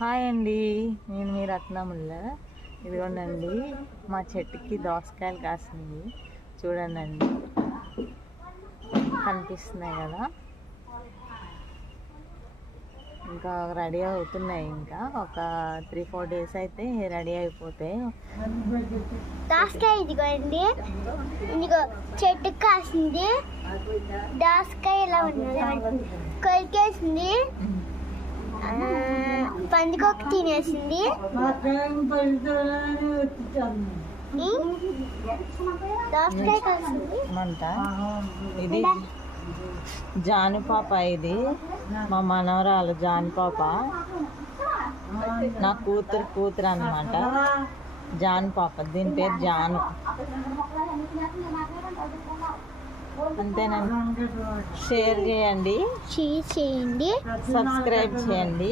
Hi అండి, నేను మీ రత్నముల్ల. ఇదిగోండి మా చెట్టుకి దోసకాయలు కాసింది, చూడండి కనిపిస్తున్నాయి కదా. ఇంకా రెడీ అవుతున్నాయి, ఇంకా ఒక 3-4 డేస్ అయితే రెడీ అయిపోతాయి. దోసకాయ ఇదిగోండి, ఇదిగో చెట్టుకి కాసింది దోసకాయ. ఇలా ఉన్నది కొరికేసింది, పందికొక్క తినేసింది. దోసకాయ కాసింది. ఇది జానుపాప, ఇది మా మనవరాలు జానుపాప, నా కూతురు అన్నమాట. జానుపాప, దీని పేరు జాను. అంతేనండి. షేర్ చేయండి, సబ్స్క్రైబ్ సబ్స్క్రైబ్ చేయండి.